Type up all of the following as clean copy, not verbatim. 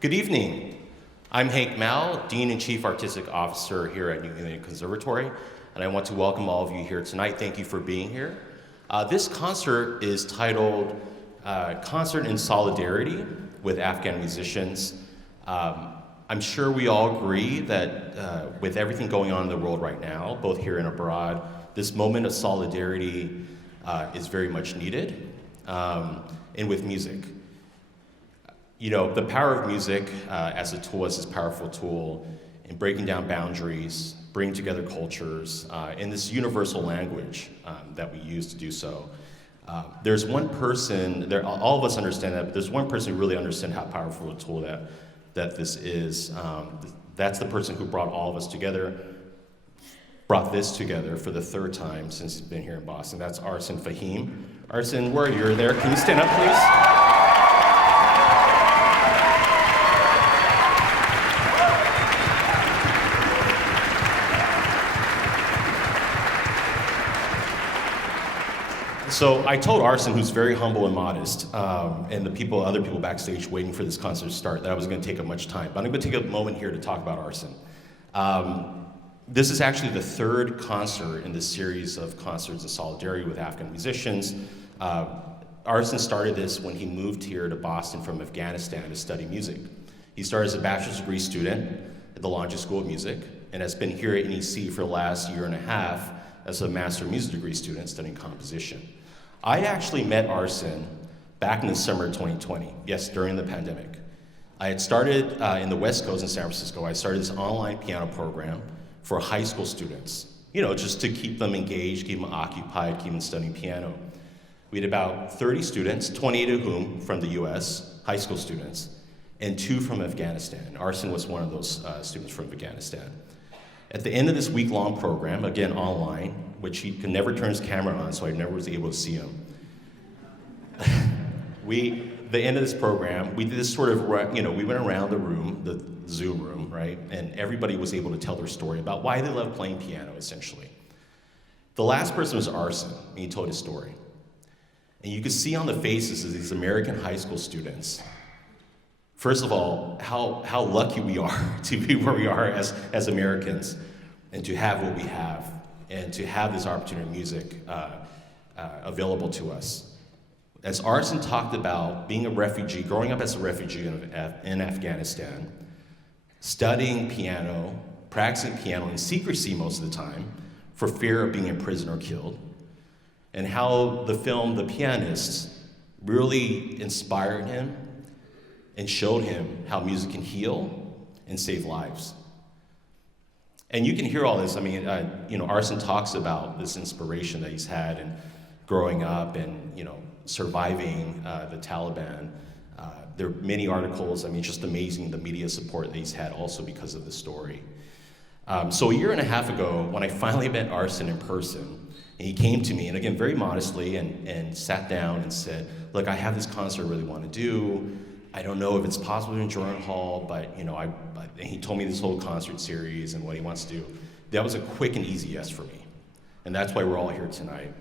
Good evening. I'm Hank Mao, Dean and Chief Artistic Officer here at New England Conservatory, and I want to welcome all of you here tonight. Thank you for being here. This concert is titled Concert in Solidarity with Afghan Musicians. I'm sure we all agree that with everything going on in the world right now, both here and abroad, this moment of solidarity is very much needed, and with music. You know, the power of music as a tool, as this powerful tool in breaking down boundaries, bringing together cultures, in this universal language that we use to do so. There's one person, all of us understand that, but there's one person who really understands how powerful a tool that this is. That's the person who brought all of us together, brought this together for the third time since he's been here in Boston. That's Arson Fahim. Arson, where you're there, can you stand up, please? So I told Arson, who's very humble and modest, and the other people backstage waiting for this concert to start, that I was going to take up much time. But I'm going to take a moment here to talk about Arson. This is actually the third concert in this series of concerts in solidarity with Afghan musicians. Arson started this when he moved here to Boston from Afghanistan to study music. He started as a bachelor's degree student at the Longing School of Music, and has been here at NEC for the last year and a half as a master of music degree student studying composition. I actually met Arson back in the summer of 2020, yes, during the pandemic. I had started in the West Coast in San Francisco. I started this online piano program for high school students, you know, just to keep them engaged, keep them occupied, keep them studying piano. We had about 30 students, 28 of whom from the US, high school students, and 2 from Afghanistan. Arson was one of those students from Afghanistan. At the end of this week-long program, again online, which he could never turn his camera on, so I never was able to see him. The end of this program, we did this sort of, you know, we went around the room, the Zoom room, right? And everybody was able to tell their story about why they love playing piano, essentially. The last person was Arson, and he told his story. And you could see on the faces of these American high school students, first of all, how lucky we are to be where we are as Americans, and to have what we have, and to have this opportunity of music available to us. As Arson talked about being a refugee, growing up as a refugee in Afghanistan, studying piano, practicing piano in secrecy most of the time for fear of being imprisoned or killed, and how the film The Pianist really inspired him and showed him how music can heal and save lives. And you can hear all this. I mean, you know, Arson talks about this inspiration that he's had and growing up and, you know, surviving the Taliban. There are many articles. I mean, just amazing the media support that he's had also because of the story. So a year and a half ago, when I finally met Arson in person, and he came to me, and again, very modestly, and sat down and said, look, I have this concert I really want to do. I don't know if it's possible in Jordan Hall, but you know, and he told me this whole concert series and what he wants to do. That was a quick and easy yes for me. And that's why we're all here tonight.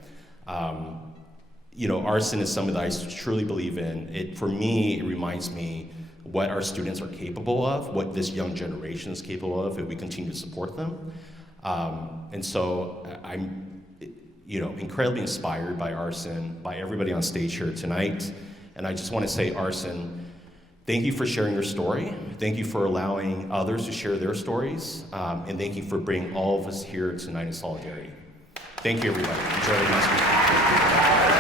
You know, Arson is something that I truly believe in. For me, it reminds me what our students are capable of, what this young generation is capable of if we continue to support them. And so I'm, you know, incredibly inspired by Arson, by everybody on stage here tonight. And I just want to say, Arson, thank you for sharing your story. Thank you for allowing others to share their stories. And thank you for bringing all of us here tonight in solidarity. Thank you, everybody. Enjoy the concert.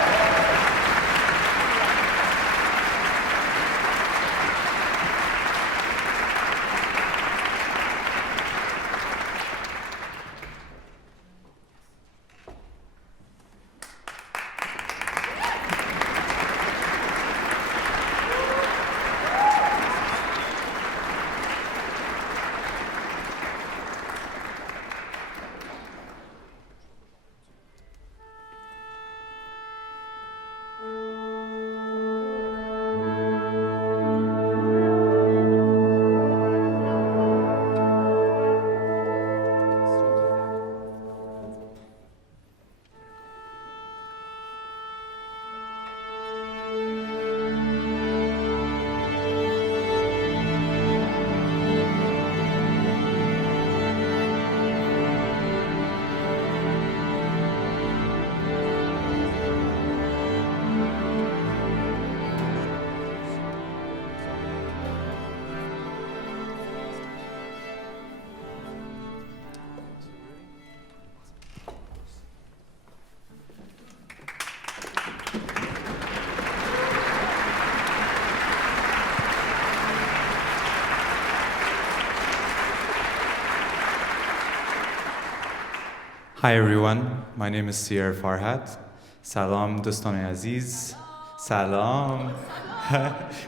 Hi everyone, my name is Sierra Farhat. Salam dostan aziz. Salam.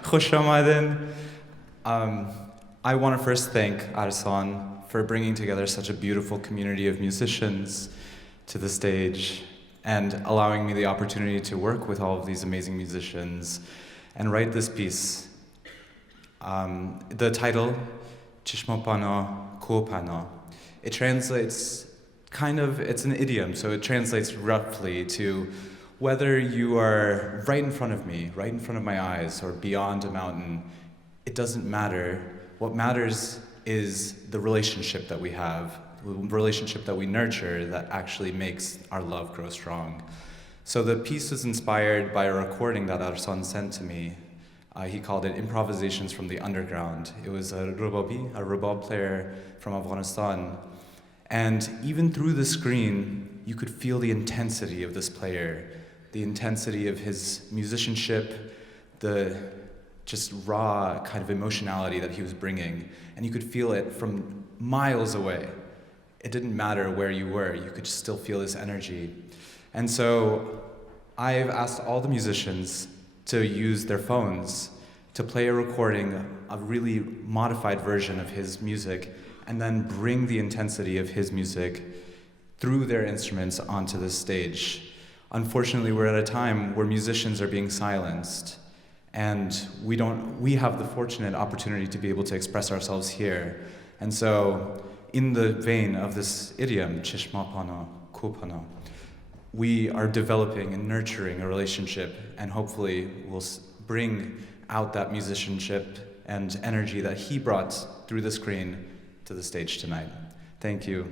Khosh amaden. I want to first thank Arson for bringing together such a beautiful community of musicians to the stage and allowing me the opportunity to work with all of these amazing musicians and write this piece. The title, Chishmopano Kopano, it translates it's an idiom, so it translates roughly to whether you are right in front of me, right in front of my eyes, or beyond a mountain, it doesn't matter. What matters is the relationship that we have, the relationship that we nurture that actually makes our love grow strong. So the piece was inspired by a recording that Arson sent to me. He called it Improvisations from the Underground. It was a rubab player from Afghanistan. And even through the screen, you could feel the intensity of this player, the intensity of his musicianship, the just raw kind of emotionality that he was bringing. And you could feel it from miles away. It didn't matter where you were, you could still feel this energy. And so I've asked all the musicians to use their phones to play a recording, a really modified version of his music, and then bring the intensity of his music through their instruments onto the stage. Unfortunately, we're at a time where musicians are being silenced, and we have the fortunate opportunity to be able to express ourselves here. And so, in the vein of this idiom, Chishmapano, Kupano, we are developing and nurturing a relationship, and hopefully we'll bring out that musicianship and energy that he brought through the screen to the stage tonight. Thank you.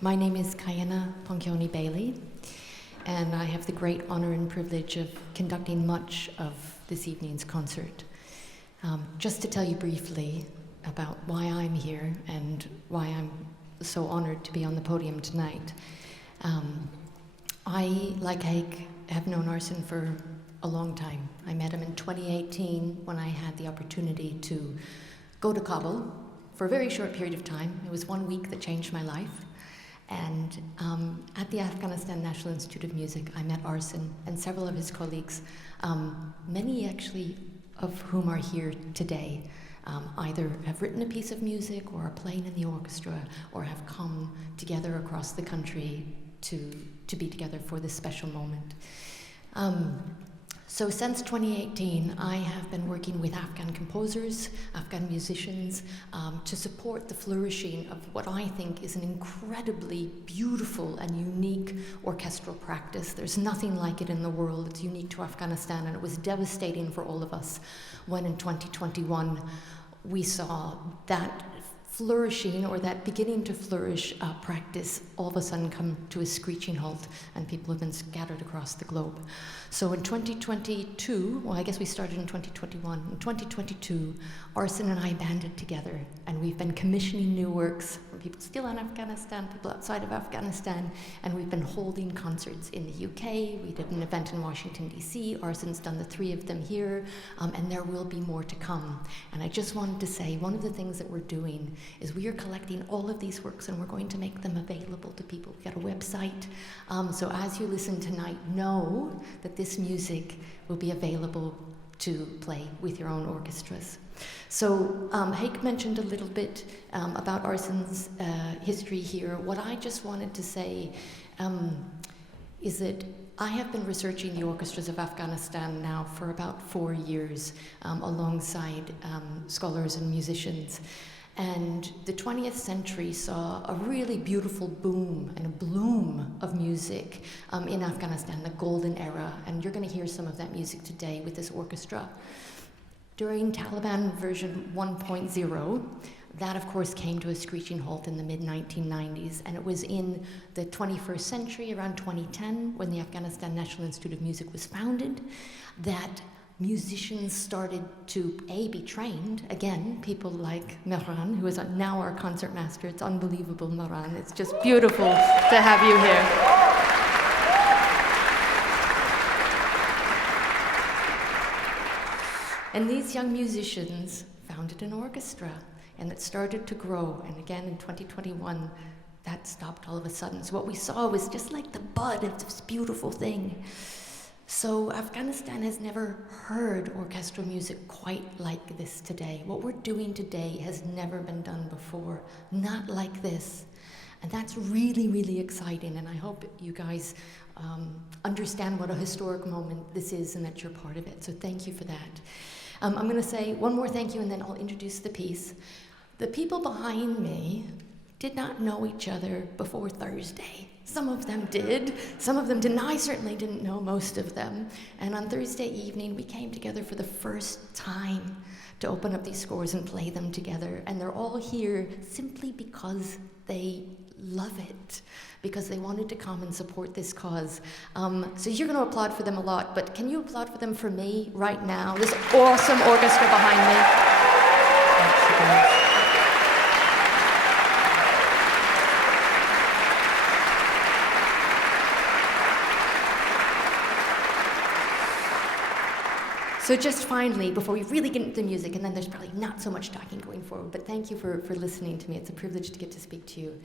My name is Kayana Ponkioni Bailey, and I have the great honor and privilege of conducting much of this evening's concert. Just to tell you briefly about why I'm here and why I'm so honored to be on the podium tonight. I, like Haik, have known Arson for a long time. I met him in 2018 when I had the opportunity to go to Kabul for a very short period of time. It was 1 week that changed my life. And at the Afghanistan National Institute of Music, I met Arson and several of his colleagues, many actually of whom are here today. Either have written a piece of music or are playing in the orchestra or have come together across the country to be together for this special moment. So since 2018, I have been working with Afghan composers, Afghan musicians, to support the flourishing of what I think is an incredibly beautiful and unique orchestral practice. There's nothing like it in the world. It's unique to Afghanistan, and it was devastating for all of us when in 2021 we saw that flourishing, or that beginning to flourish practice, all of a sudden come to a screeching halt, and people have been scattered across the globe. So in 2022, well, I guess we started in 2021. In 2022, Arson and I banded together, and we've been commissioning new works from people still in Afghanistan, people outside of Afghanistan, and we've been holding concerts in the UK. We did an event in Washington, D.C. Arson's done the 3 of them here, and there will be more to come. And I just wanted to say, one of the things that we're doing is we are collecting all of these works, and we're going to make them available to people. We've got a website, so as you listen tonight, know that this music will be available to play with your own orchestras. So Haik mentioned a little bit about Arson's history here. What I just wanted to say is that I have been researching the orchestras of Afghanistan now for about 4 years, alongside scholars and musicians. And the 20th century saw a really beautiful boom and a bloom of music in Afghanistan, the golden era. And you're going to hear some of that music today with this orchestra. During Taliban version 1.0, that of course came to a screeching halt in the mid-1990s. And it was in the 21st century, around 2010, when the Afghanistan National Institute of Music was founded, that musicians started to, be trained. Again, people like Mehran, who is now our concertmaster. It's unbelievable, Mehran. It's just beautiful to have you here. And these young musicians founded an orchestra, and it started to grow. And again, in 2021, that stopped all of a sudden. So what we saw was just like the bud of this beautiful thing. So Afghanistan has never heard orchestral music quite like this today. What we're doing today has never been done before, not like this. And that's really, really exciting, and I hope you guys understand what a historic moment this is and that you're part of it. So thank you for that. I'm going to say one more thank you, and then I'll introduce the piece. The people behind me did not know each other before Thursday. Some of them did, some of them didn't. I certainly didn't know most of them. And on Thursday evening, we came together for the first time to open up these scores and play them together. And they're all here simply because they love it, because they wanted to come and support this cause. So you're going to applaud for them a lot, but can you applaud for them for me right now? This awesome orchestra behind me. So just finally, before we really get into the music, and then there's probably not so much talking going forward, but thank you for listening to me. It's a privilege to get to speak to you.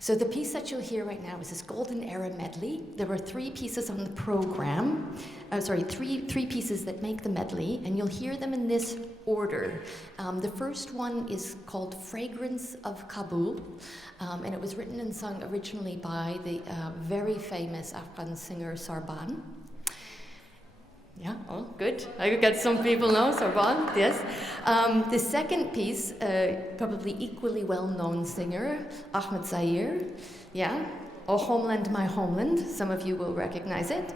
So the piece that you'll hear right now is this Golden Era medley. There were 3 pieces on the program. Three pieces that make the medley, and you'll hear them in this order. The first one is called Fragrance of Kabul, and it was written and sung originally by the very famous Afghan singer Sarban. Yeah, oh, good. I got some people know Sarban, yes. The second piece, probably equally well-known singer, Ahmed Zair. Yeah, Oh Homeland, My Homeland. Some of you will recognize it.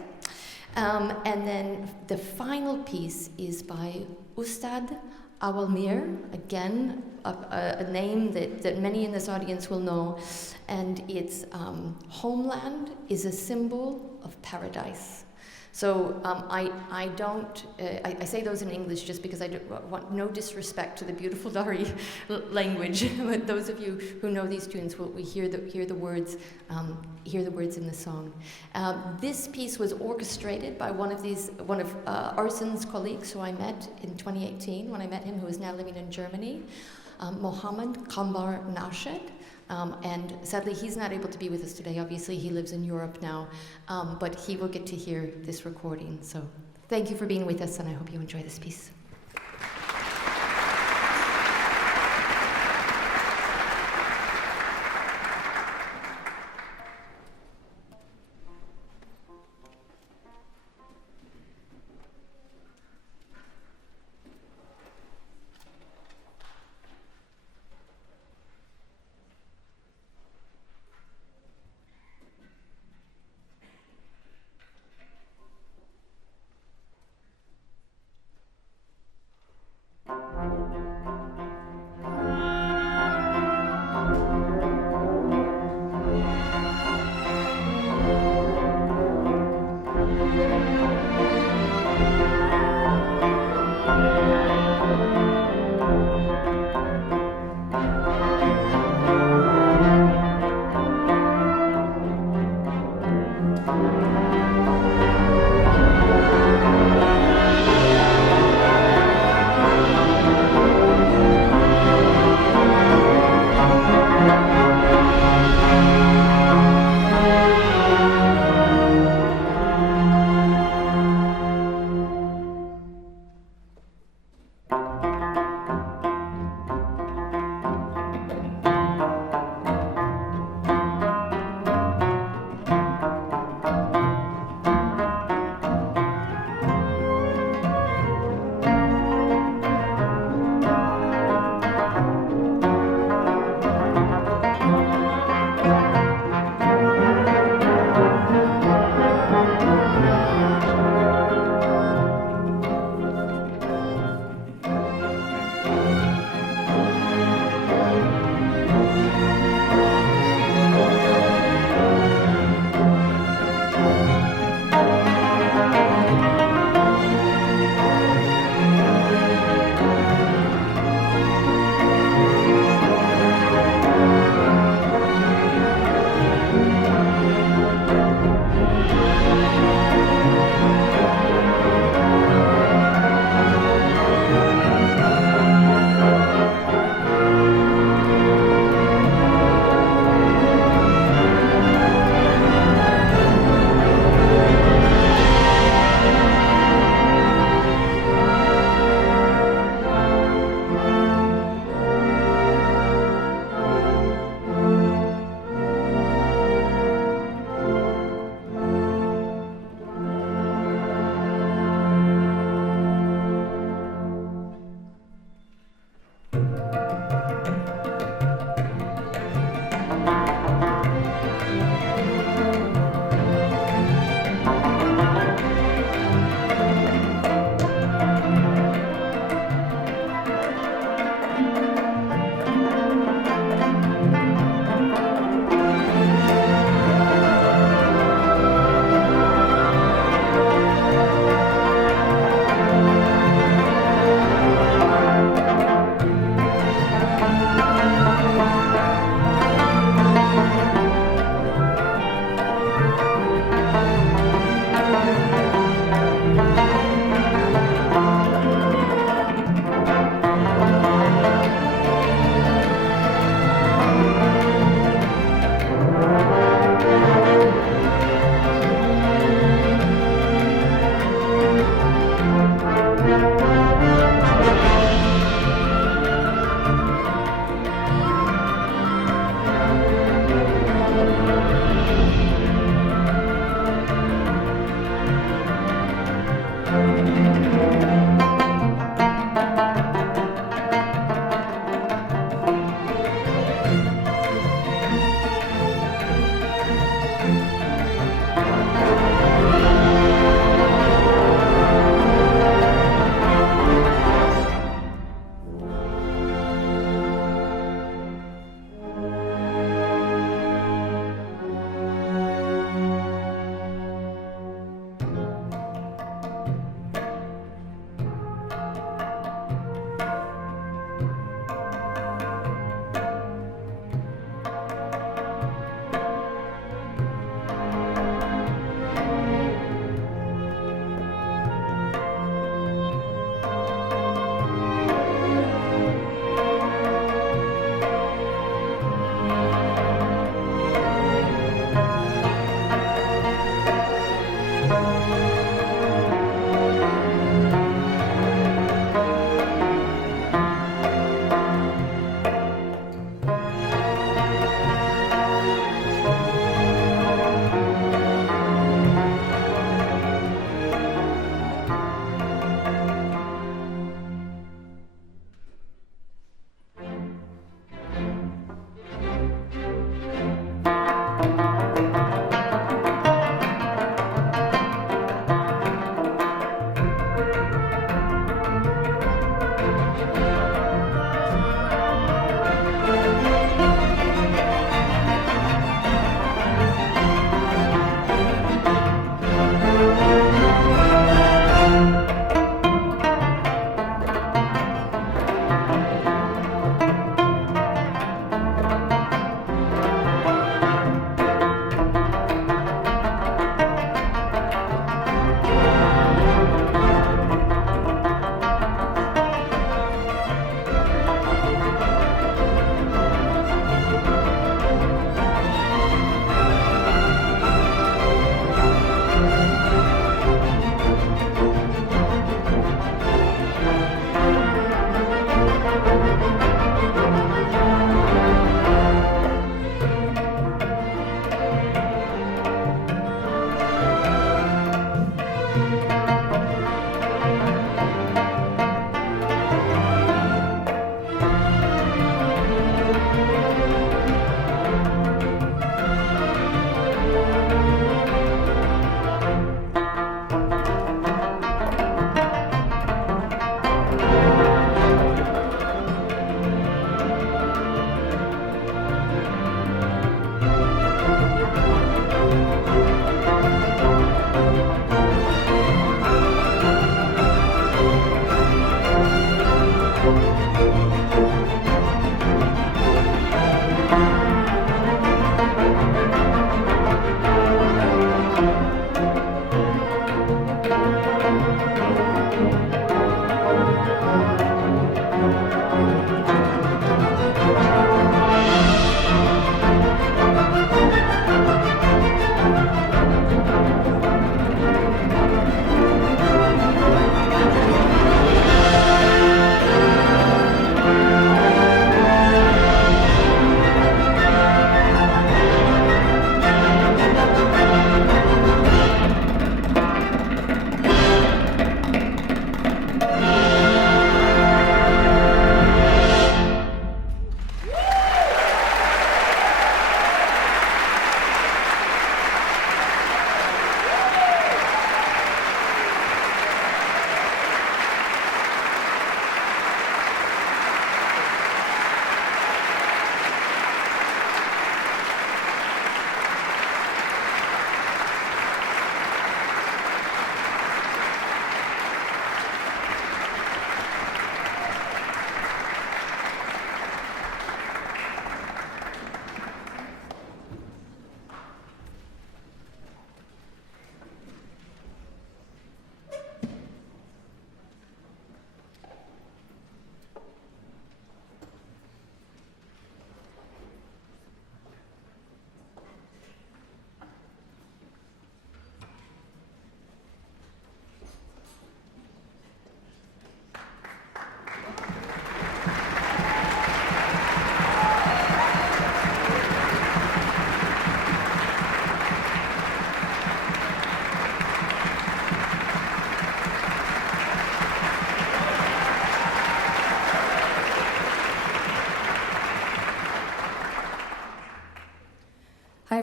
And then the final piece is by Ustad Awalmir, again, a name that many in this audience will know, and its homeland is a symbol of paradise. So I don't, I say those in English just because I want no disrespect to the beautiful Dari language, but those of you who know these tunes will hear the words in the song. This piece was orchestrated by one of Arson's colleagues who I met in 2018 when I met him, who is now living in Germany, Mohammed Kambar Nashed. And sadly, he's not able to be with us today. Obviously, he lives in Europe now, but he will get to hear this recording. So thank you for being with us, and I hope you enjoy this piece.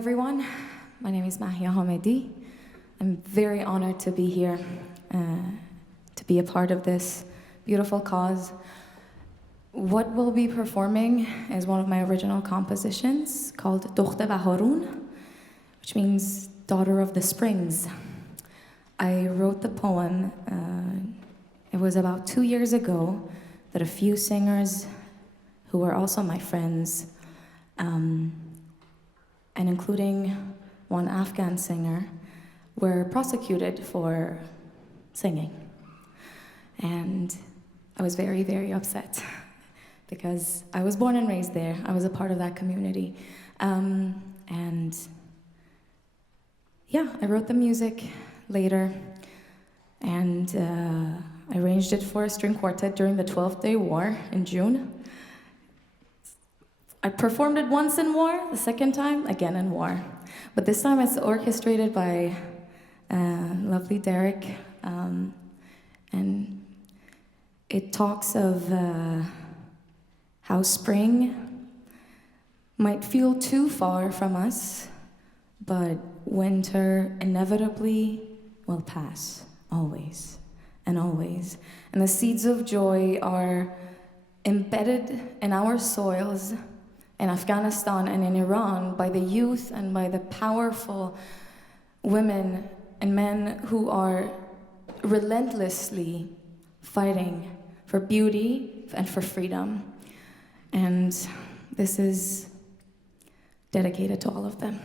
everyone. My name is Mahia Hamedi. I'm very honored to be here, to be a part of this beautiful cause. What we'll be performing is one of my original compositions called Dokhte Baharun, which means daughter of the springs. I wrote the poem, it was about 2 years ago that a few singers who were also my friends, and including one Afghan singer, were prosecuted for singing. And I was very, very upset because I was born and raised there. I was a part of that community. And yeah, I wrote the music later, and I arranged it for a string quartet during the 12th Day War in June. I performed it once in war, the second time, again in war. But this time it's orchestrated by lovely Derek, and it talks of how spring might feel too far from us, but winter inevitably will pass, always and always. And the seeds of joy are embedded in our soils in Afghanistan and in Iran by the youth and by the powerful women and men who are relentlessly fighting for beauty and for freedom. And this is dedicated to all of them.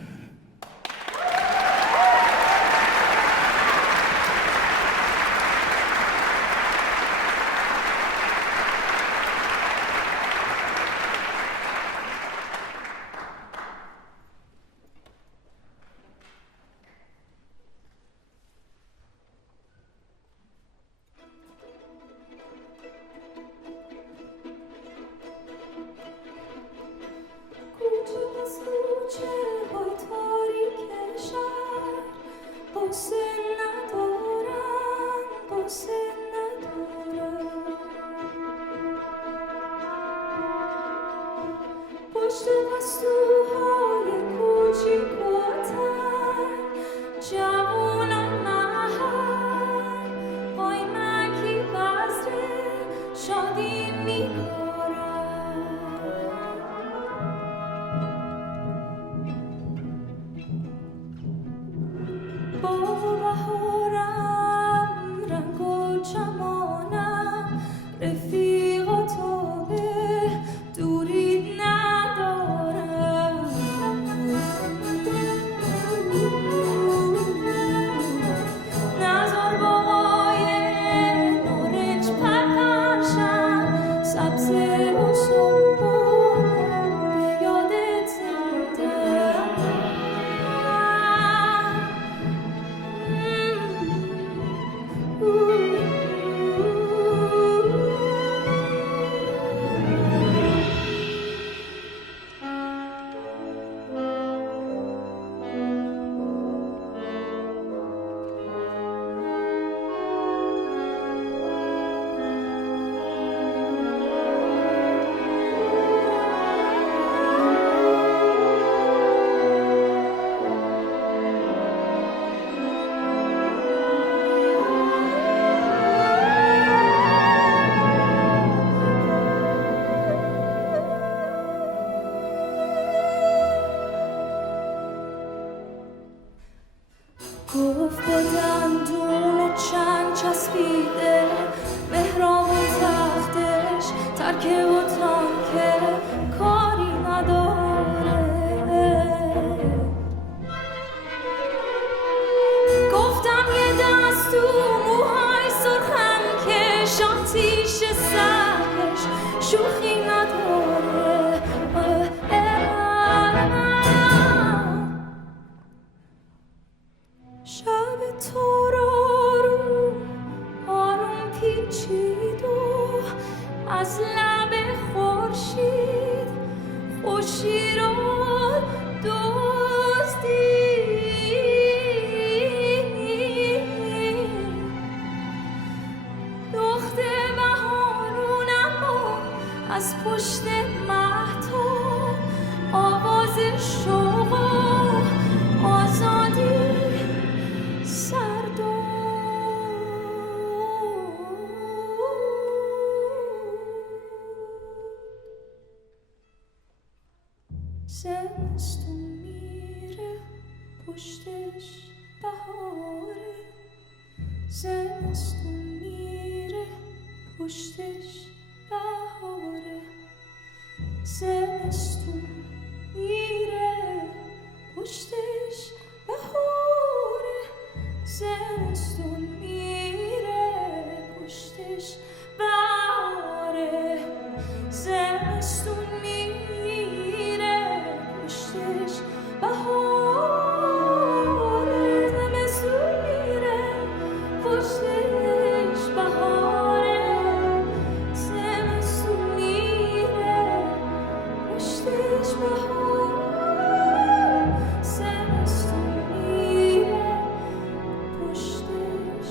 از پشت مهتاب آواز شوق زمستون میره پشتش بهاره زمستون میره پشتش بهاره زمستون میره پشتش بهاره زمستون میره پشتش بهاره زمستون میره پشتش بهاره زمستون میره پشتش بهاره زمستون میره پشتش بهاره زمستون میره پشتش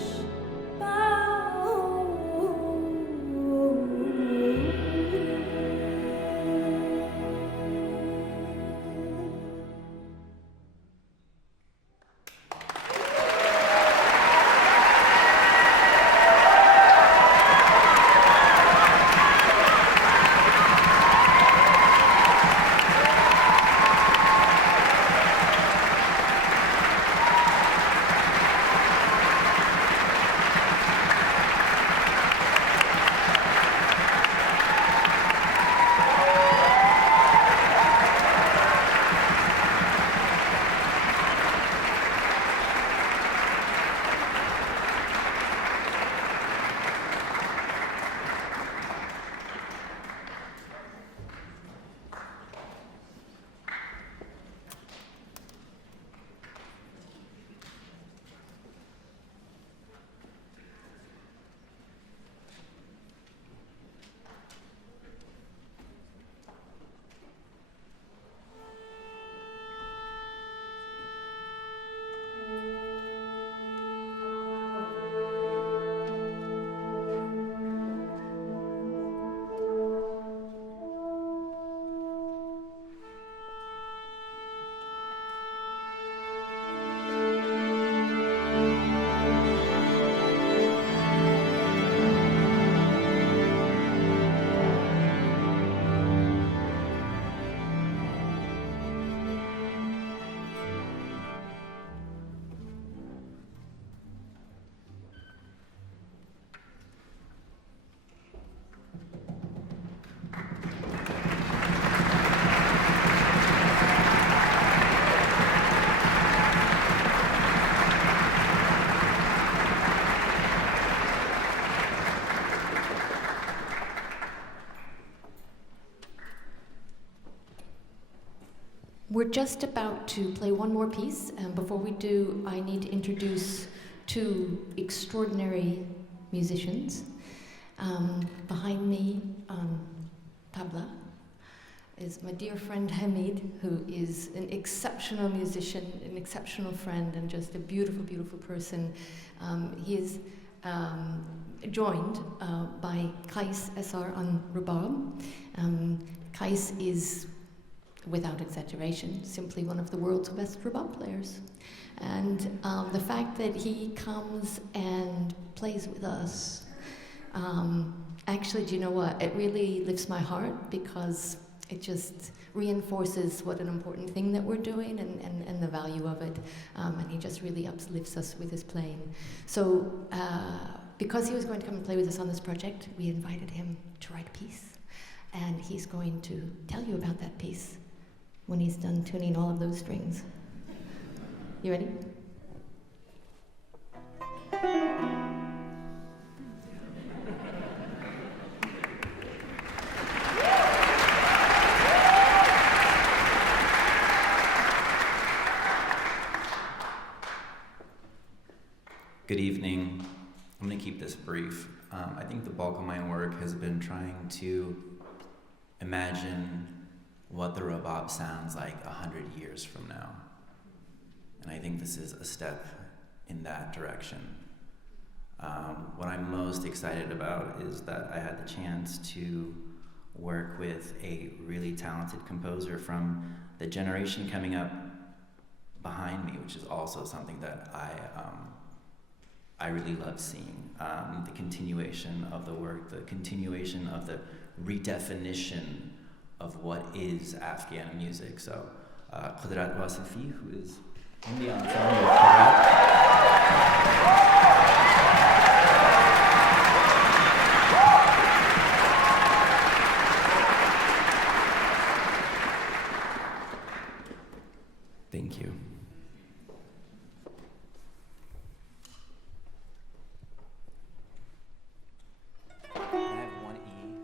We're just about to play one more piece, and before we do, I need to introduce two extraordinary musicians. Behind me on tabla is my dear friend Hamid, who is an exceptional musician, an exceptional friend, and just a beautiful, beautiful person. He is joined by Kais Esar on Rabab. Kais is, without exaggeration, simply one of the world's best rabab players. And the fact that he comes and plays with us, actually, do you know what? It really lifts my heart, because it just reinforces what an important thing that we're doing and the value of it. And he just really uplifts us with his playing. So because he was going to come and play with us on this project, we invited him to write a piece. And he's going to tell you about that piece when he's done tuning all of those strings. You ready? Good evening. I'm going to keep this brief. I think the bulk of my work has been trying to imagine what the rabab sounds like 100 years from now. And I think this is a step in that direction. What I'm most excited about is that I had the chance to work with a really talented composer from the generation coming up behind me, which is also something that I really love seeing. The continuation of the work, the continuation of the redefinition of what is Afghan music. So Qudrat Wasifi, who is in the ensemble of Qudrat. Thank you. I have one E.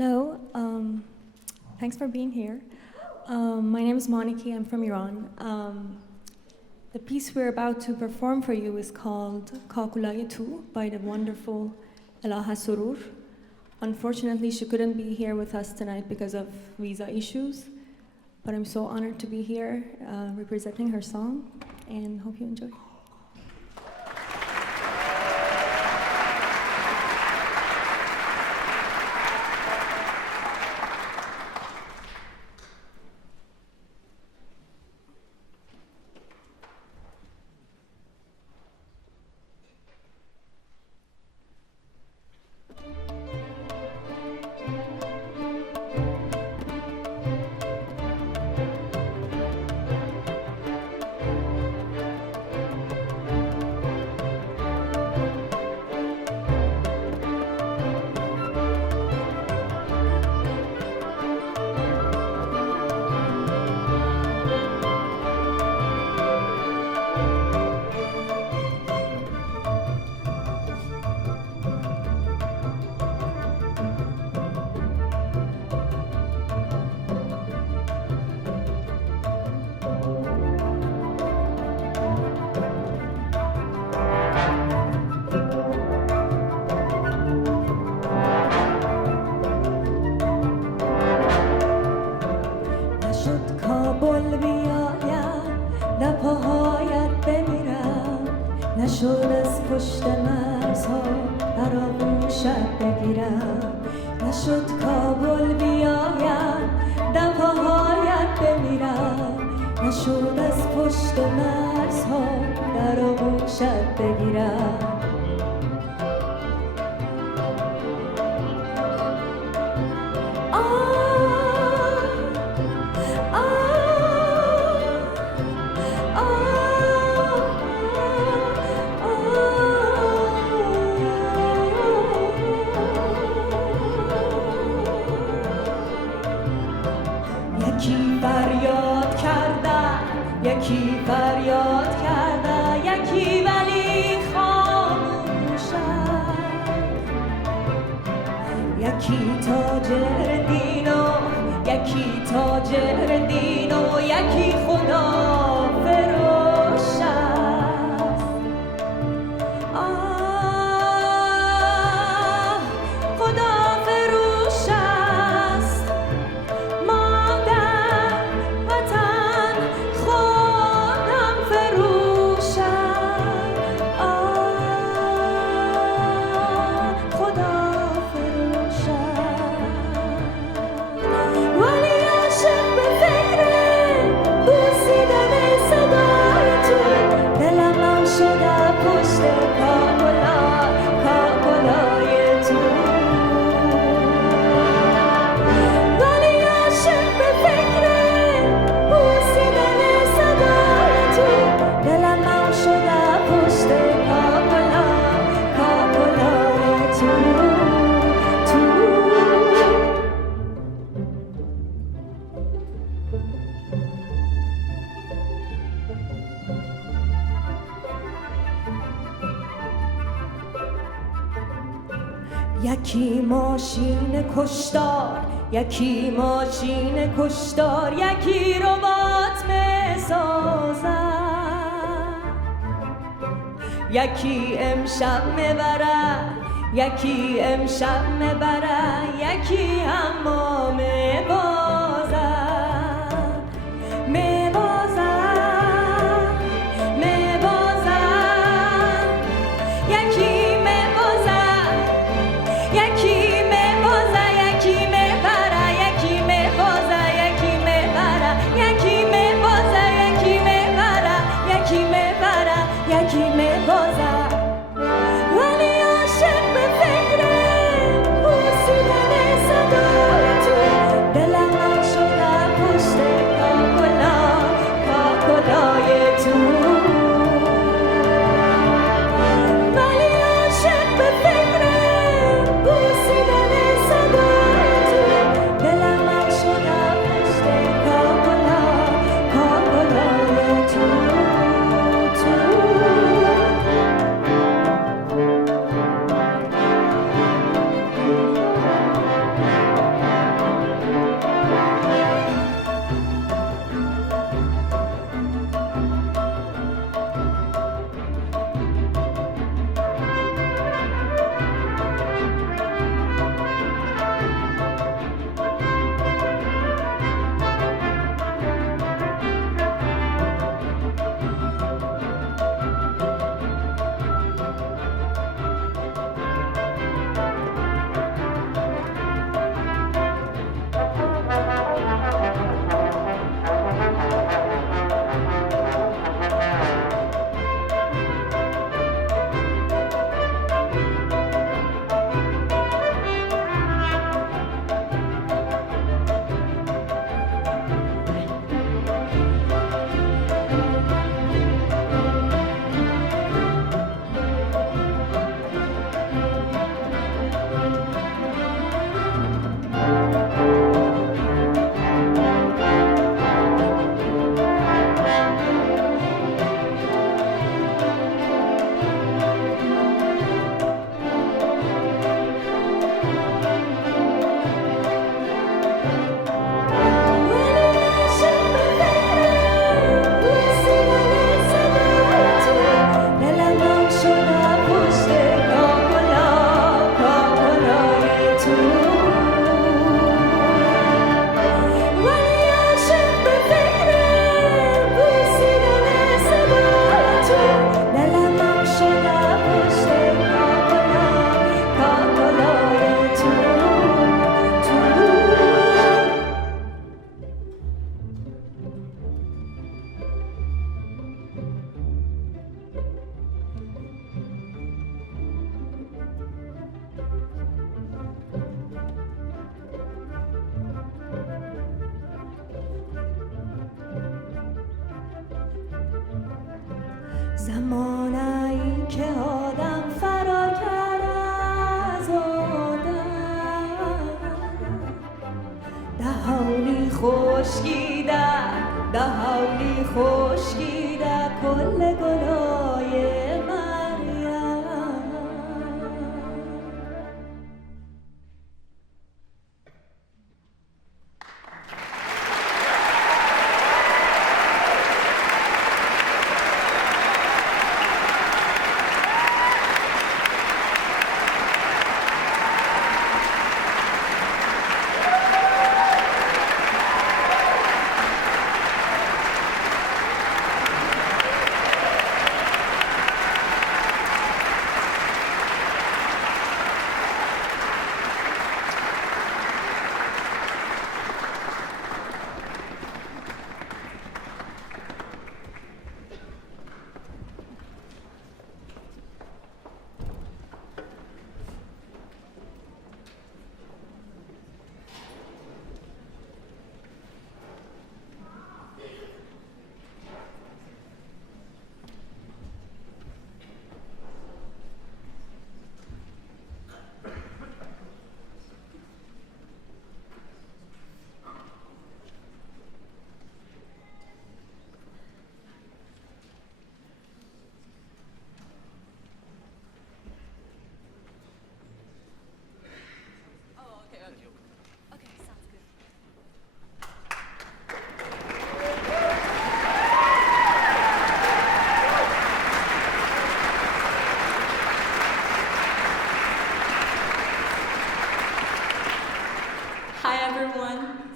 Hello, thanks for being here. My name is Moniki, I'm from Iran. The piece we're about to perform for you is called Kakulay Tu by the wonderful Elaha Surur. Unfortunately, she couldn't be here with us tonight because of visa issues, but I'm so honored to be here representing her song, and hope you enjoy. نشد از پشت مرزها در آغوشت بگیرم نشد کابل بیایم در پاهایت بمیرم نشد از پشت مرزها در آغوشت بگیرم یکی فریاد کرده یکی ولی خاموشم یکی تاجر دین و یکی تاجر دین و یکی خدا فروش است خدا فروش است مادر وطن خودم فروش است خدا فروش است ولی عاشق به فکر بوسیدن صدای تو دلم شده پشت کاکلای تو ولی عاشق به فکر بوسیدن صدای تو دلم شده پشت کاکلای تو یکی ماشین کشتار یکی ماشین کشتار یکی ربات میسازد یکی امشب میبره یکی امشب میبره یکی اما میبازد دل زمانایی که آدم فرار کرد از آدم ده حالی خشکیده ده حالی خشکیده کل گلای مریم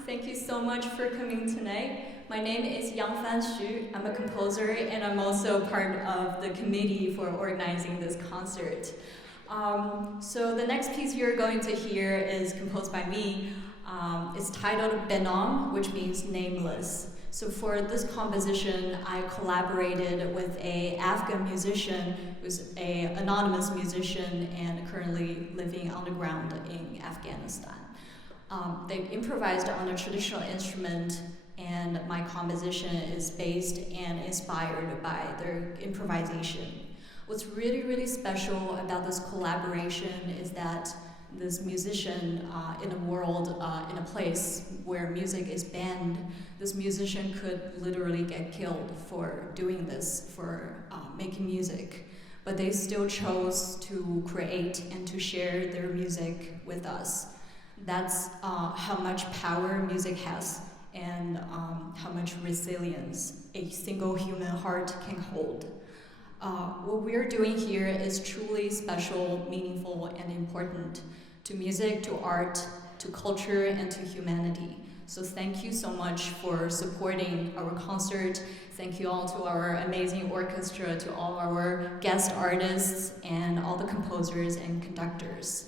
Thank you so much for coming tonight. My name is Yang Fan Xu. I'm a composer and I'm also part of the committee for organizing this concert. So the next piece you're going to hear is composed by me. It's titled Benam, which means nameless. So for this composition, I collaborated with an Afghan musician who's an anonymous musician and currently living underground in Afghanistan. They improvised on a traditional instrument, and my composition is based and inspired by their improvisation. What's really, really special about this collaboration is that this musician in a world, in a place where music is banned, this musician could literally get killed for doing this, for making music. But they still chose to create and to share their music with us. That's how much power music has and how much resilience a single human heart can hold. What we're doing here is truly special, meaningful, and important to music, to art, to culture, and to humanity. So thank you so much for supporting our concert. Thank you all to our amazing orchestra, to all our guest artists, and all the composers and conductors.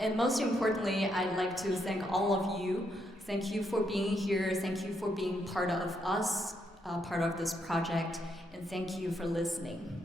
And most importantly, I'd like to thank all of you. Thank you for being here. Thank you for being part of us, part of this project, and thank you for listening.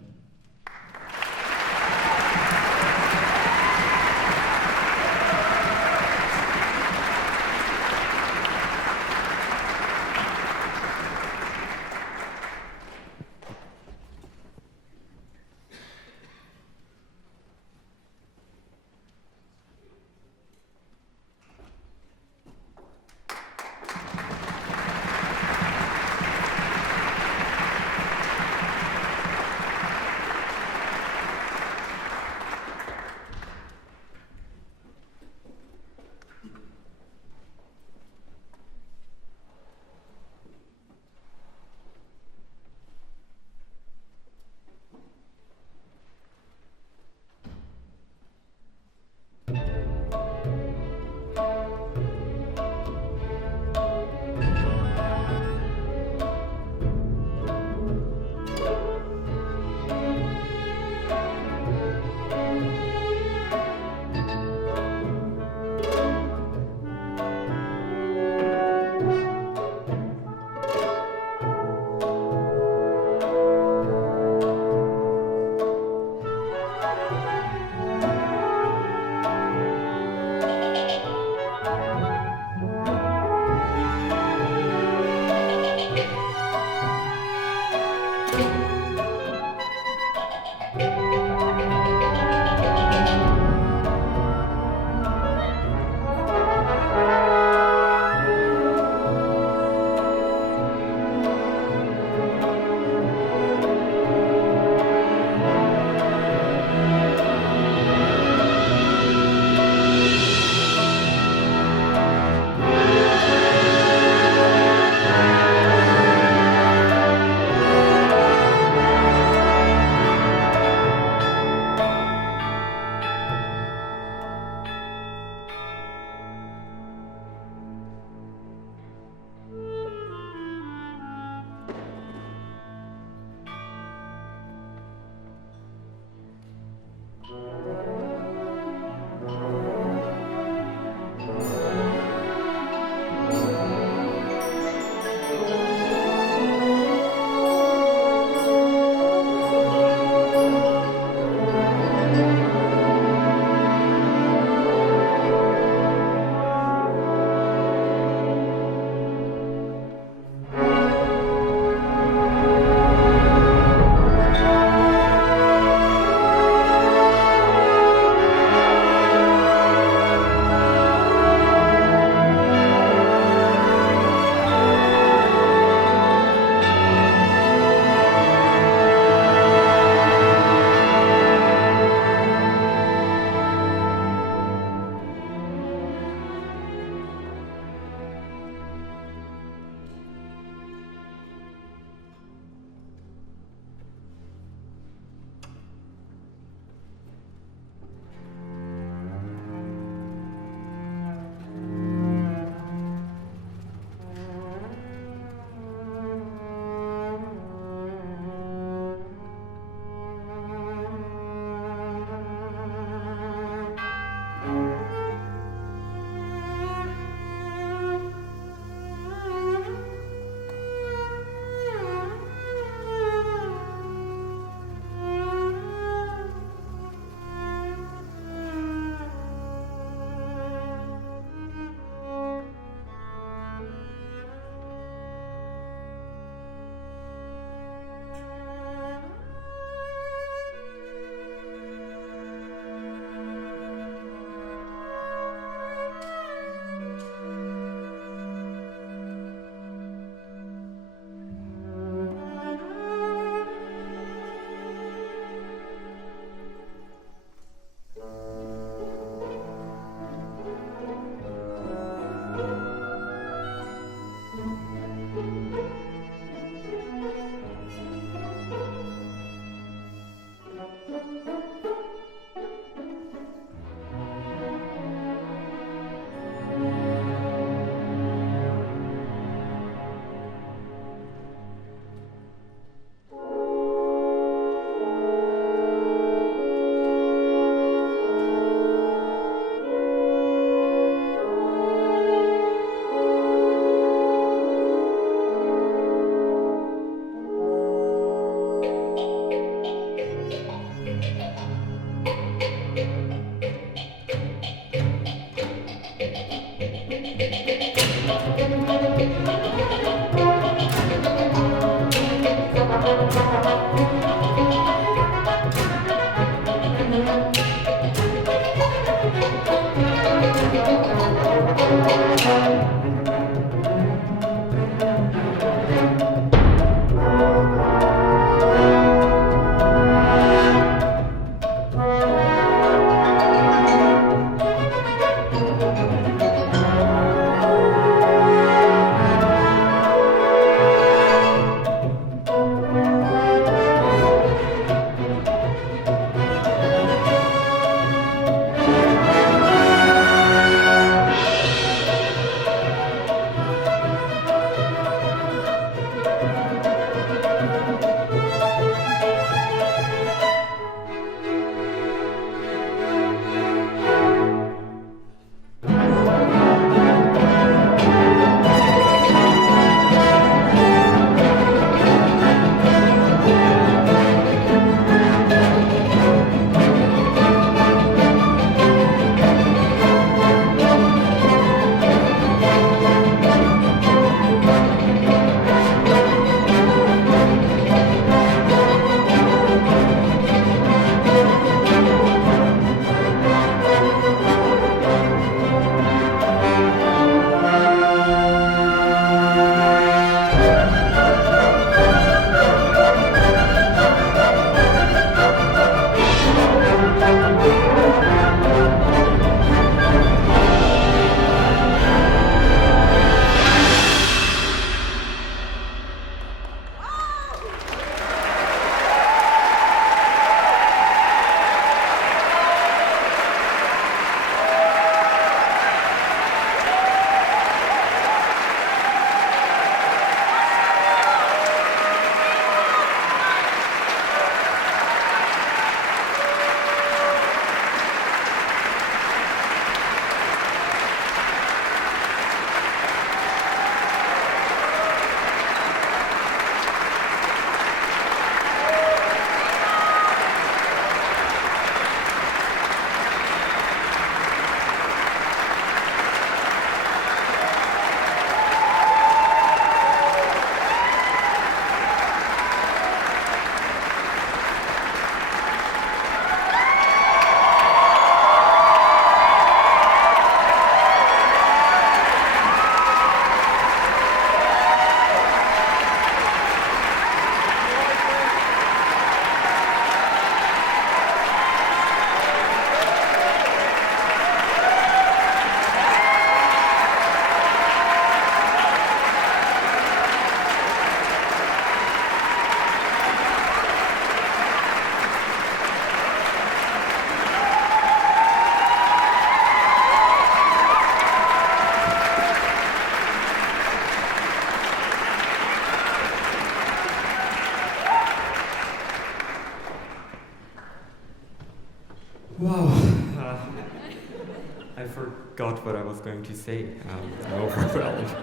forgot what I was going to say. I'm overwhelmed.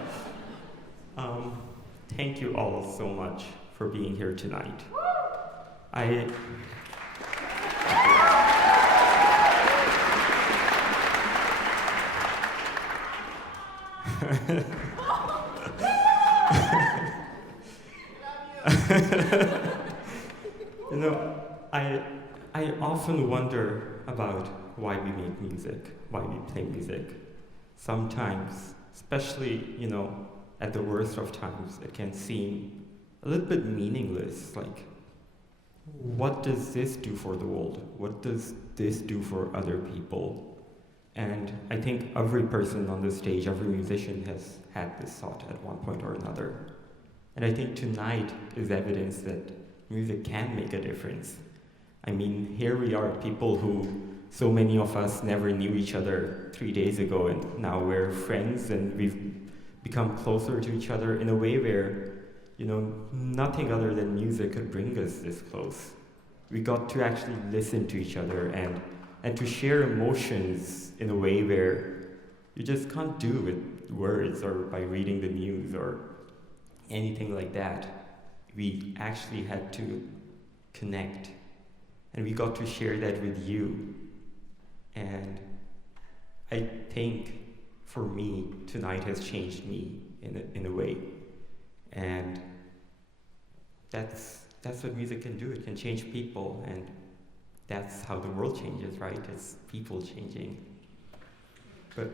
Thank you all so much for being here tonight. You know, I often wonder about why we make music, why we play music. Sometimes, especially, you know, at the worst of times, it can seem a little bit meaningless. Like, what does this do for the world? What does this do for other people? And I think every person on the stage, every musician has had this thought at one point or another. And I think tonight is evidence that music can make a difference. I mean, here we are, people who, so many of us never knew each other 3 days ago, and now we're friends and we've become closer to each other in a way where, you know, nothing other than music could bring us this close. We got to actually listen to each other and to share emotions in a way where you just can't do with words or by reading the news or anything like that. We actually had to connect, and we got to share that with you. And I think, for me, tonight has changed me in a way. And that's what music can do. It can change people, and that's how the world changes, right? It's people changing. But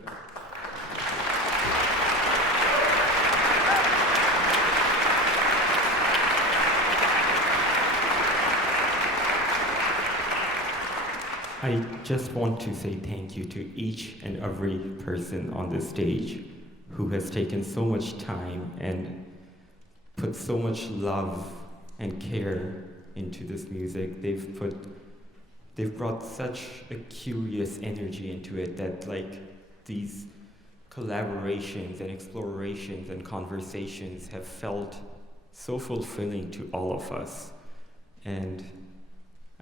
I just want to say thank you to each and every person on this stage who has taken so much time and put so much love and care into this music. They've brought such a curious energy into it that, like, these collaborations and explorations and conversations have felt so fulfilling to all of us. And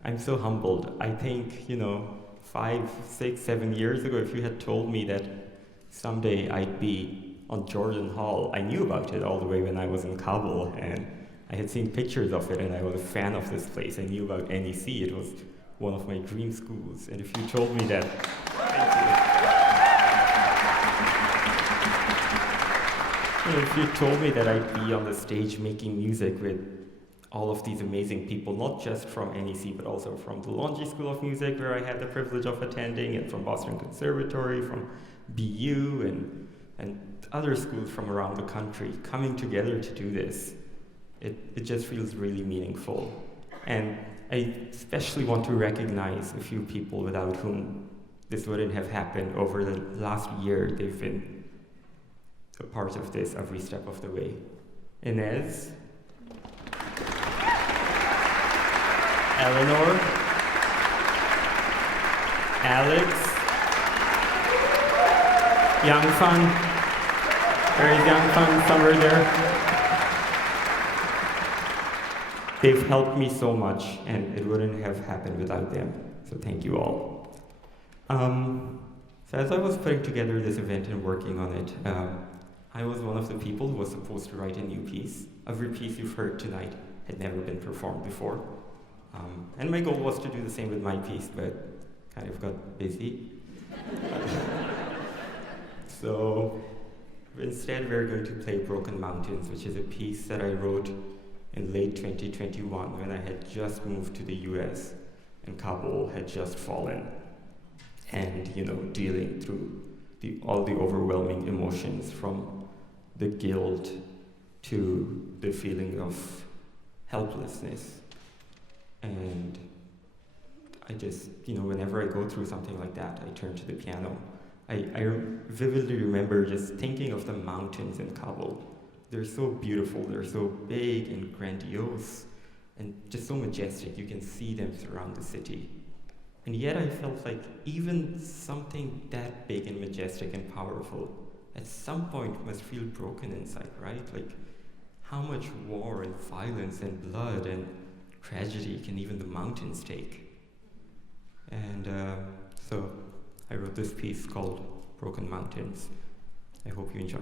I'm so humbled. I think, you know, 5, 6, 7 years ago, if you had told me that someday I'd be on Jordan Hall, I knew about it all the way when I was in Kabul, and I had seen pictures of it, and I was a fan of this place. I knew about NEC. It was one of my dream schools. And if you told me that, if you told me that I'd be on the stage making music with all of these amazing people, not just from NEC, but also from the Laundry School of Music, where I had the privilege of attending, and from Boston Conservatory, from BU, and other schools from around the country, coming together to do this, it just feels really meaningful. And I especially want to recognize a few people without whom this wouldn't have happened. Over the last year, they've been a part of this every step of the way. Inez, Eleanor, Alex, Young Fun, where is Young Fun? Somewhere there. They've helped me so much, and it wouldn't have happened without them. So thank you all. So as I was putting together this event and working on it, I was one of the people who was supposed to write a new piece. Every piece you've heard tonight had never been performed before. And my goal was to do the same with my piece, but kind of got busy. So instead we're going to play Broken Mountains, which is a piece that I wrote in late 2021 when I had just moved to the US and Kabul had just fallen. And, you know, dealing through all the overwhelming emotions, from the guilt to the feeling of helplessness. And I just, you know, whenever I go through something like that, I turn to the piano. I vividly remember just thinking of the mountains in Kabul. They're so beautiful, they're so big and grandiose, and just so majestic. You can see them surround the city. And yet I felt like even something that big and majestic and powerful at some point must feel broken inside, right? Like, how much war and violence and blood and tragedy can even the mountains take? And so I wrote this piece called Broken Mountains. I hope you enjoy.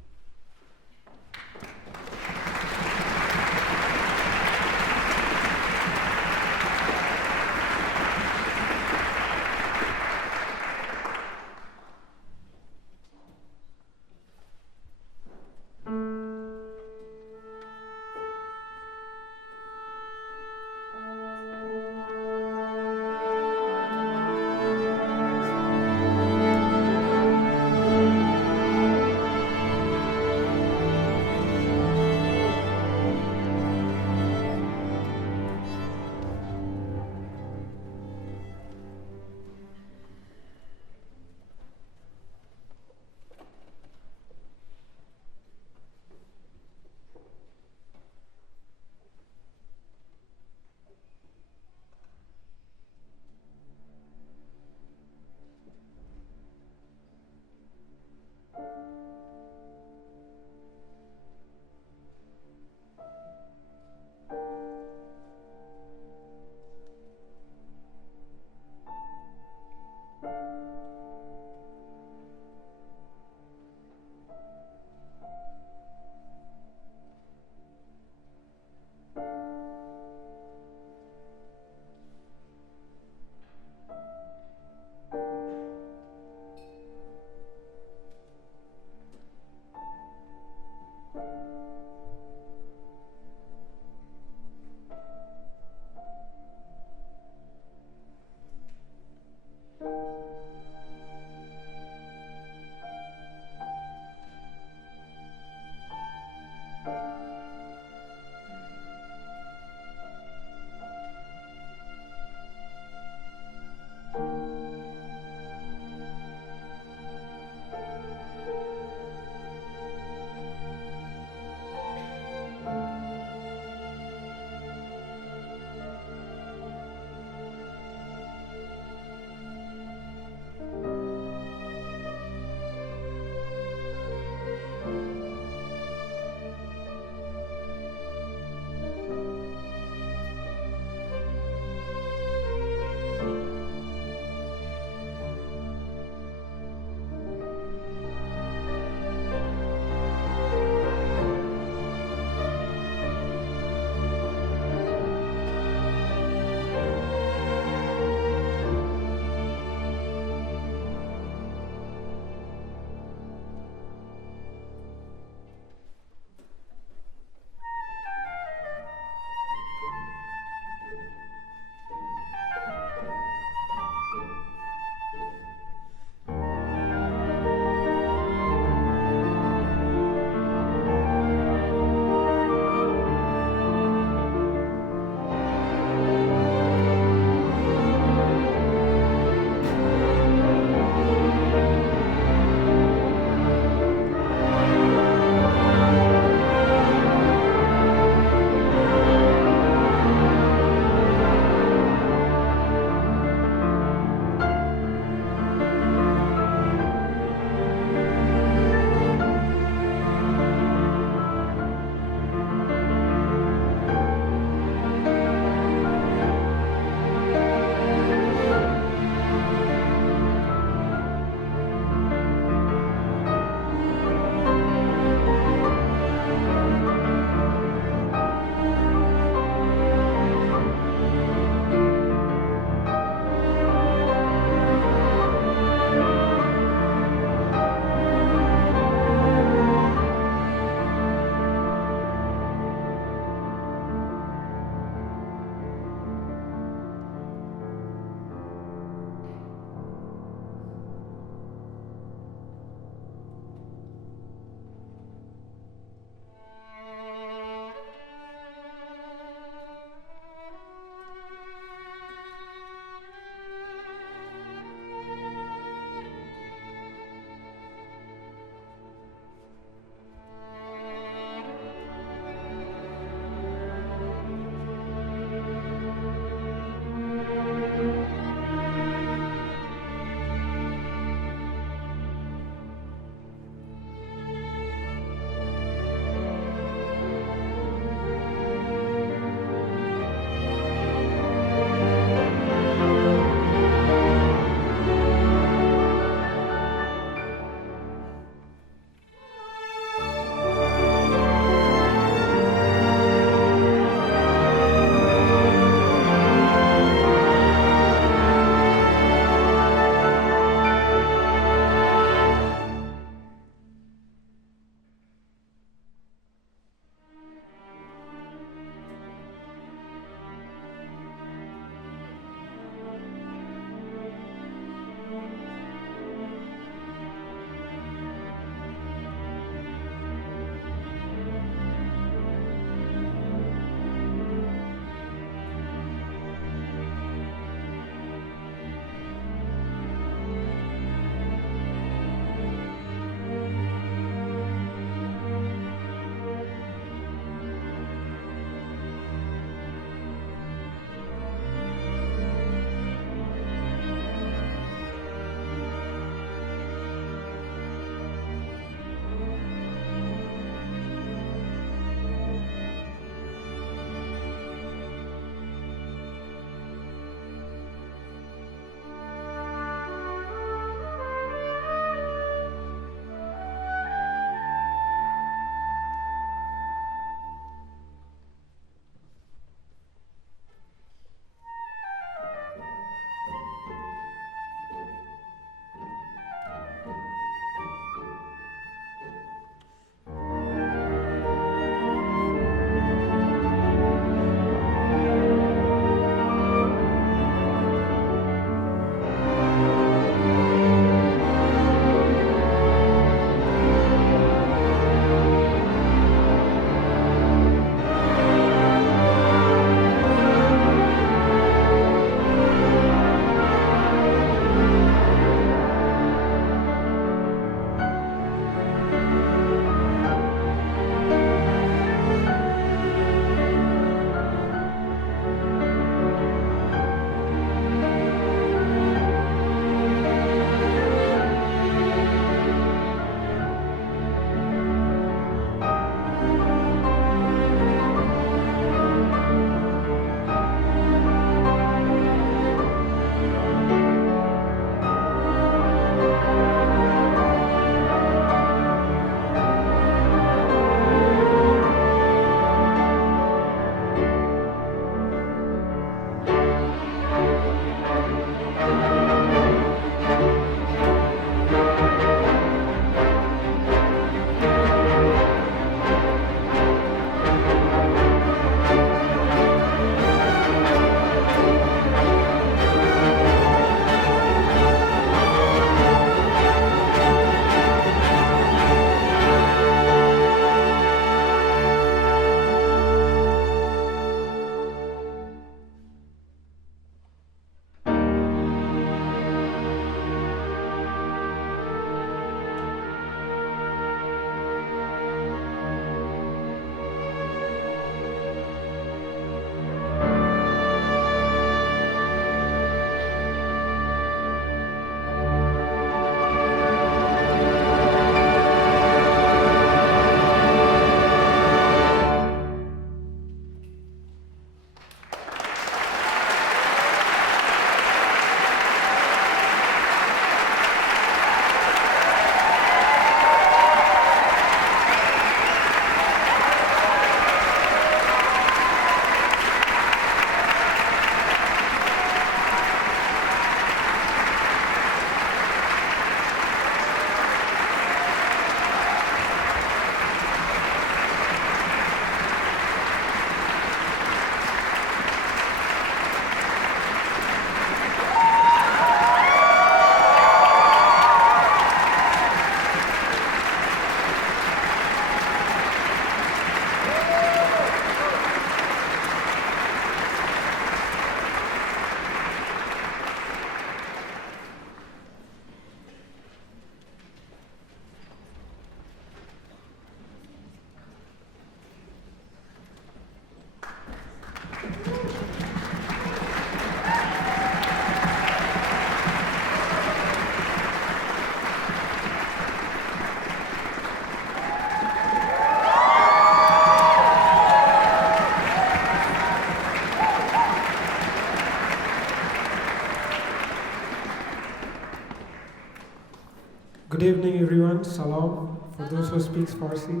Good evening, everyone. Salam. For those who speak Farsi.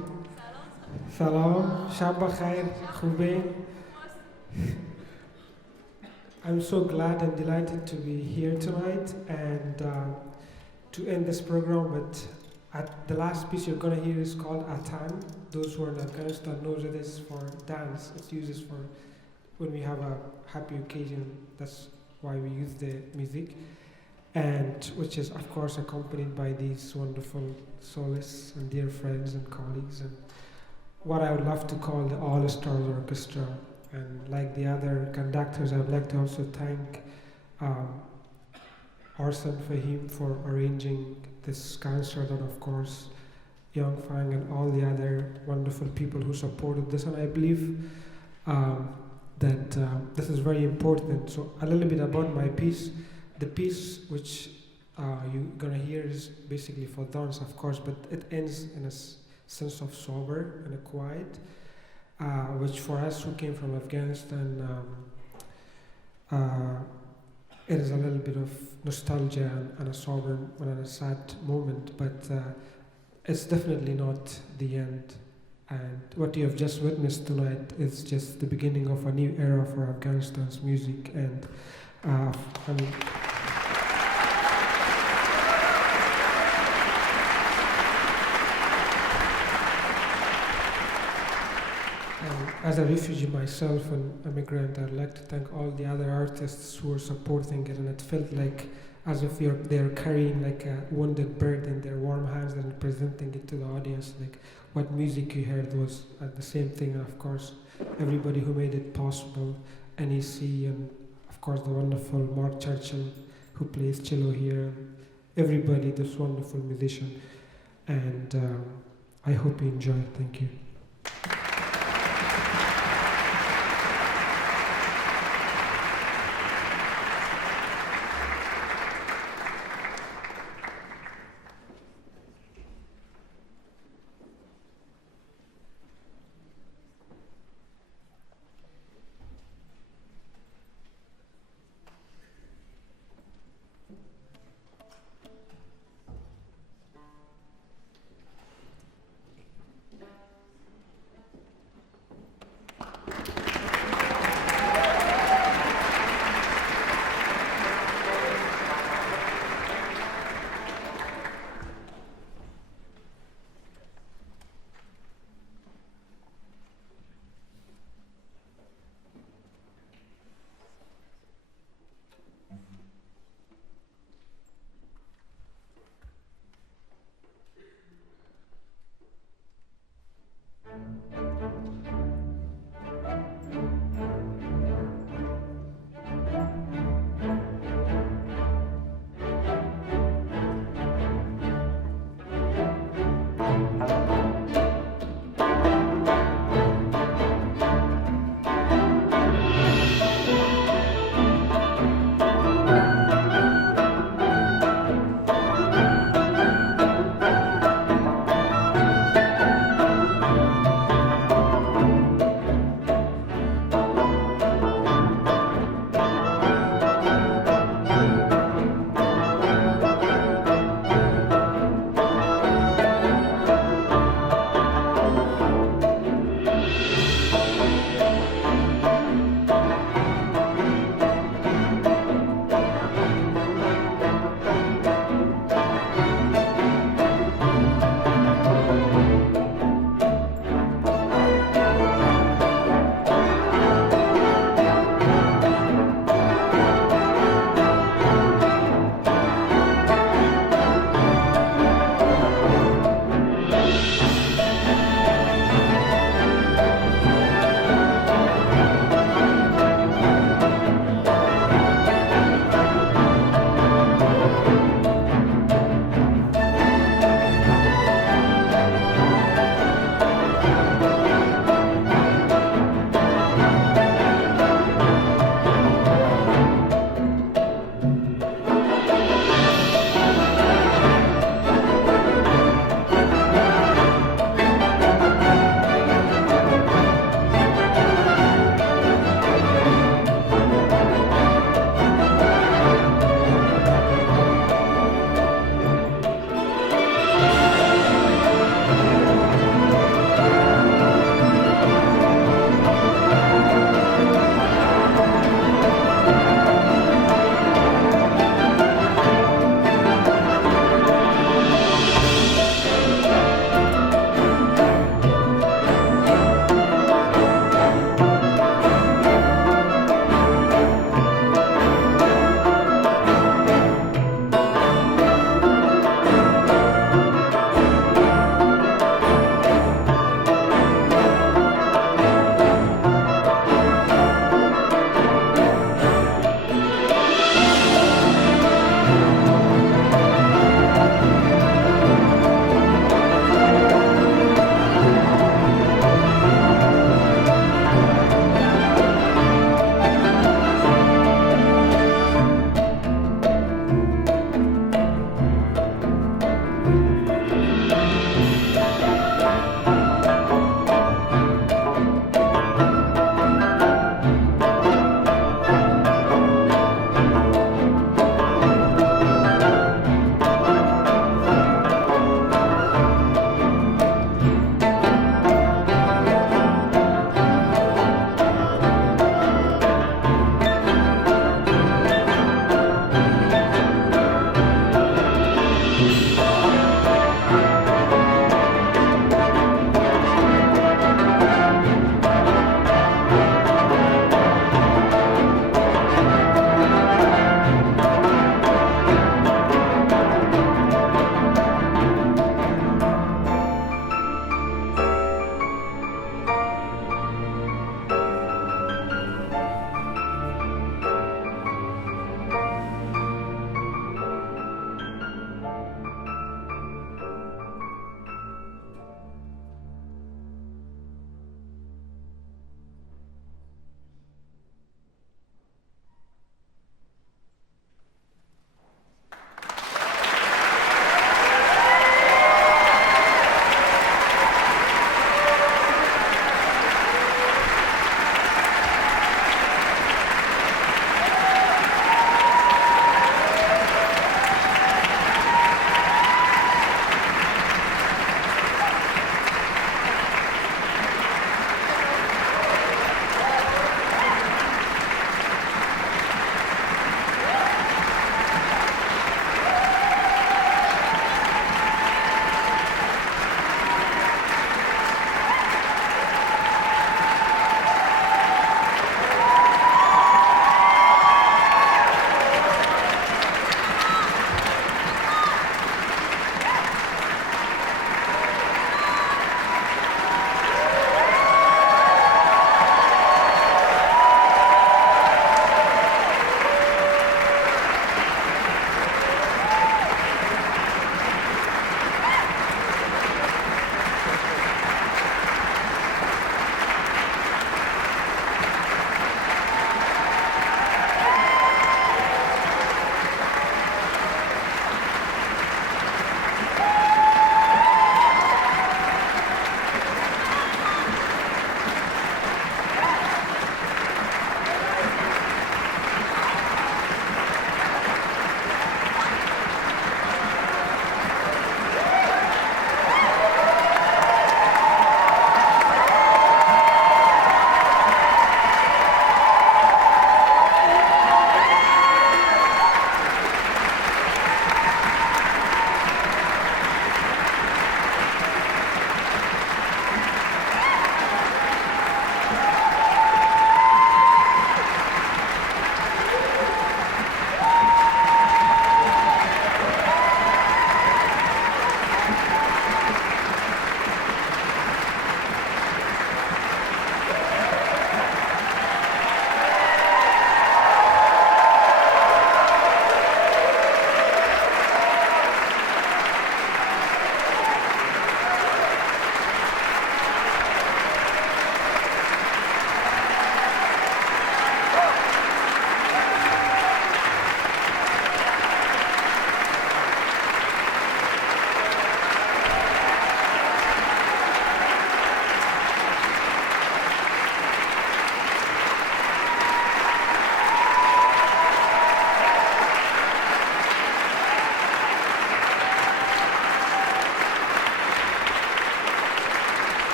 Salam. Shab Khair. Khube. I'm so glad and delighted to be here tonight and to end this program with the last piece you're going to hear is called Atan. Those who are in Afghanistan knows it is for dance. It's used for when we have a happy occasion. That's why we use the music. And which is, of course, accompanied by these wonderful soloists and dear friends and colleagues. And what I would love to call the all-stars orchestra. And like the other conductors, I would like to also thank Arson Fahim for arranging this concert, and of course, Yang Fang and all the other wonderful people who supported this. And I believe that this is very important. So a little bit about my piece. The piece which you're gonna hear is basically for dance, of course, but it ends in a sense of sober and a quiet, which for us who came from Afghanistan, it is a little bit of nostalgia and a sober and a sad moment, but it's definitely not the end. And what you have just witnessed tonight is just the beginning of a new era for Afghanistan's music. And as a refugee myself and immigrant, I'd like to thank all the other artists who are supporting it, and it felt like as if they're carrying like a wounded bird in their warm hands and presenting it to the audience. Like what music you heard was the same thing, and of course everybody who made it possible, NEC, and of course the wonderful Mark Churchill who plays cello here, and everybody, this wonderful musician. And I hope you enjoy it. Thank you.